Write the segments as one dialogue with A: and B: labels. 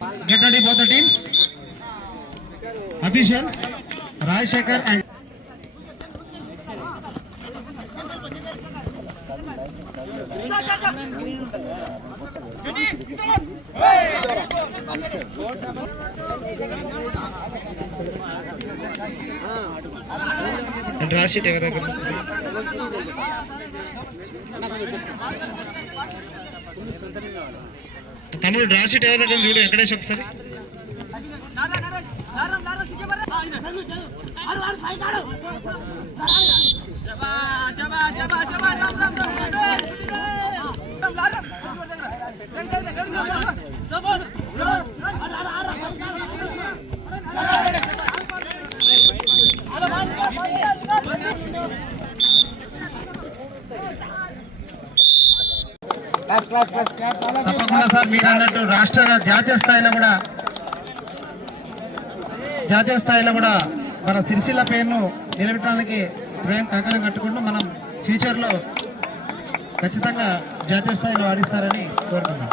A: Get ready both the teams. Officials, raj Rajshekhar and राशि टेकर తమ్ముడు డ్రా షీట్ ఎవరి చూడు వెంకటేష్ ఒకసారి తప్పకుండా సార్ మీరు అన్నట్టు రాష్ట్ర జాతీయ స్థాయిలో కూడా జాతీయ స్థాయిలో కూడా మన సిరిసిల్ల పేరును నిలబెట్టడానికి త్రయం కంకరం కట్టుకుంటూ మనం ఫ్యూచర్లో ఖచ్చితంగా జాతీయ స్థాయిలో ఆడిస్తారని కోరుతున్నాం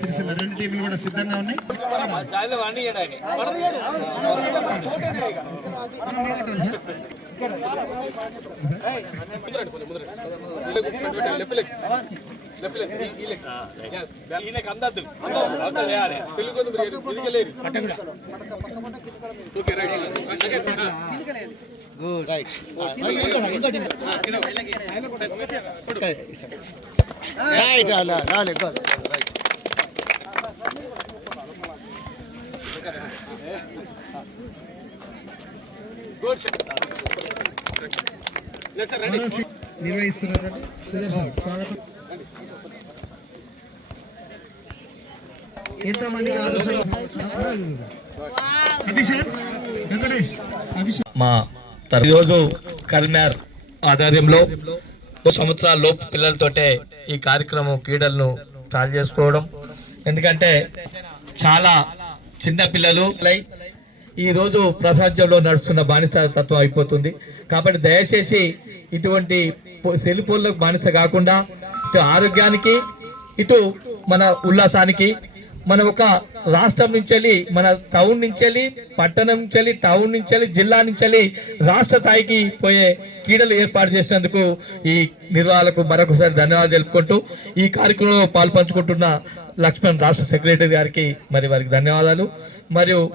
A: సిరిసిల్ల. రెండు టీంలు కూడా సిద్ధంగా ఉన్నాయి.
B: రైట్ రాలే రాలే గోల్
A: నిర్వహిస్తున్నారు
C: మా తర- ఈరోజు ఆధ్వర్యంలో మూడు సంవత్సరాల లోపు పిల్లలతోటే ఈ కార్యక్రమం క్రీడలను తయారు చేసుకోవడం. ఎందుకంటే చాలా చిన్న పిల్లలు ఈరోజు ప్రపంచంలో నడుస్తున్న బానిస తత్వం అయిపోతుంది. కాబట్టి దయచేసి ఇటువంటి పొ- సెల్ ఫోన్లకు బానిస కాకుండా ఇటు ఆరోగ్యానికి ఇటు మన ఉల్లాసానికి మన ఒక రాష్ట్రం నుంచి వెళ్ళి మన టౌన్ నుంచి వెళ్ళి పట్టణం నుంచి వెళ్ళి టౌన్ నుంచి వెళ్ళి జిల్లా నుంచి వెళ్ళి రాష్ట్ర స్థాయికి పోయే క్రీడలు ఏర్పాటు చేసినందుకు ఈ నిర్వాహకులకు మరొకసారి ధన్యవాదాలు తెలుపుకుంటూ ఈ కార్యక్రమంలో పాల్పంచుకుంటున్న లక్ష్మణ్ రాష్ట్ర సెక్రటరీ గారికి మరి వారికి ధన్యవాదాలు. మరియు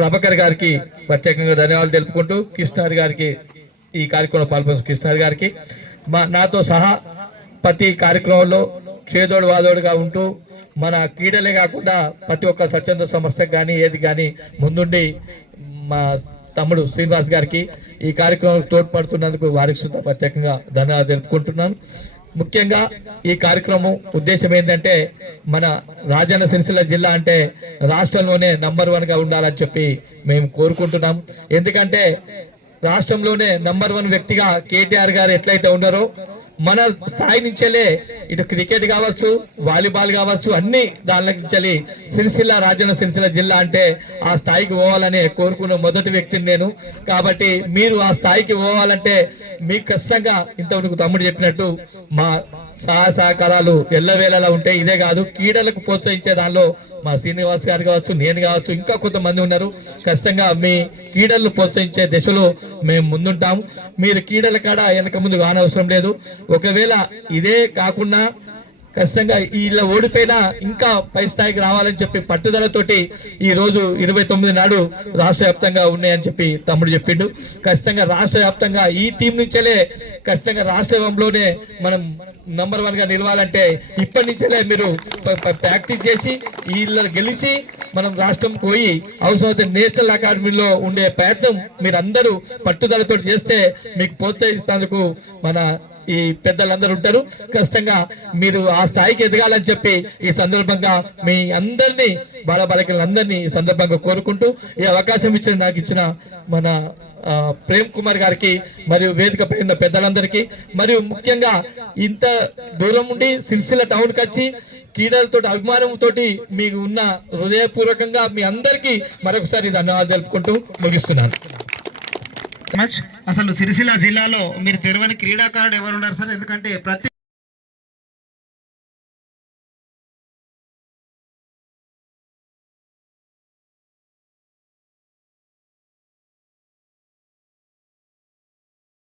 C: ప్రభాకర్ గారికి ప్రత్యేకంగా ధన్యవాదాలు తెలుపుకుంటూ కృష్ణారి గారికి ఈ కార్యక్రమంలో పాల్పంచు కృష్ణారి గారికి మా నాతో సహా ప్రతి కార్యక్రమంలో చేదోడు వాదోడుగా ఉంటూ మన క్రీడలే కాకుండా ప్రతి ఒక్క స్వచ్ఛంద సంస్థకు కానీ ఏది కానీ ముందుండి మా తమ్ముడు శ్రీనివాస్ గారికి ఈ కార్యక్రమం తోడ్పడుతున్నందుకు వారికి ప్రత్యేకంగా ధన్యవాదాలు తెలుపుకుంటున్నాను. ముఖ్యంగా ఈ కార్యక్రమం ఉద్దేశం ఏంటంటే మన రాజన్న సిరిసిల్ల జిల్లా అంటే రాష్ట్రంలోనే నంబర్ వన్గా ఉండాలని చెప్పి మేము కోరుకుంటున్నాం. ఎందుకంటే రాష్ట్రంలోనే నంబర్ వన్ వ్యక్తిగా కేటీఆర్ గారు ఎట్లయితే ఉన్నారో మన స్థాయి నుంచెలే ఇటు క్రికెట్ కావచ్చు వాలీబాల్ కావచ్చు అన్ని దాని నుంచి సిరిసిల్ల రాజన్న సిరిసిల్ల జిల్లా అంటే ఆ స్థాయికి పోవాలని కోరుకున్న మొదటి వ్యక్తిని నేను. కాబట్టి మీరు ఆ స్థాయికి పోవాలంటే మీకు ఖచ్చితంగా ఇంతవరకు తమ్ముడు చెప్పినట్టు మా సహా సహకారాలు ఎల్లవేళలా ఉంటాయి ఇదే కాదు క్రీడలకు ప్రోత్సహించే దానిలో మా శ్రీనివాస్ గారు కావచ్చు నేను కావచ్చు ఇంకా కొంతమంది ఉన్నారు. ఖచ్చితంగా మీ క్రీడలను ప్రోత్సహించే దిశలో మేము ముందుంటాము. మీరు క్రీడల కాడ వెనక ముందు కానవసరం లేదు. ఒకవేళ ఇదే కాకుండా ఖచ్చితంగా ఇలా ఓడిపోయినా ఇంకా పై స్థాయికి రావాలని చెప్పి పట్టుదలతోటి ఈ రోజు ఇరవై తొమ్మిది నాడు రాష్ట్ర వ్యాప్తంగా ఉన్నాయని చెప్పి తమ్ముడు చెప్పిండు. ఖచ్చితంగా రాష్ట్ర వ్యాప్తంగా ఈ టీం నుంచేలే ఖచ్చితంగా రాష్ట్రంలోనే మనం నంబర్ వన్గా నిలవాలంటే ఇప్పటి నుంచేలే మీరు ప్రాక్టీస్ చేసి వీళ్ళ గెలిచి మనం రాష్ట్రం పోయి అవసరమైతే నేషనల్ అకాడమీలో ఉండే ప్రయత్నం మీరందరూ పట్టుదలతో చేస్తే మీకు ప్రోత్సహిస్తేందుకు మన ఈ పెద్దలందరూ ఉంటారు. ఖచ్చితంగా మీరు ఆ స్థాయికి ఎదగాలని చెప్పి ఈ సందర్భంగా మీ అందరినీ బాలబాలికలందరినీ ఈ సందర్భంగా కోరుకుంటూ ఈ అవకాశం ఇచ్చిన నాకు ఇచ్చిన మన ప్రేమ్ కుమార్ గారికి మరియు వేదిక పైన పెద్దలందరికీ మరియు ముఖ్యంగా ఇంత దూరం ఉండి సిరిసిల్ల టౌన్కి వచ్చి క్రీడలతో అభిమానంతో మీకు ఉన్న హృదయపూర్వకంగా మీ అందరికీ మరొకసారి ధన్యవాదాలు తెలుపుకుంటూ ముగిస్తున్నాను.
A: మచ్ అసలు సిరిసిల్ల జిల్లాలో మీరు తెరవని క్రీడాకారుడు ఎవరు ఉన్నారు సార్? ఎందుకంటే ప్రతి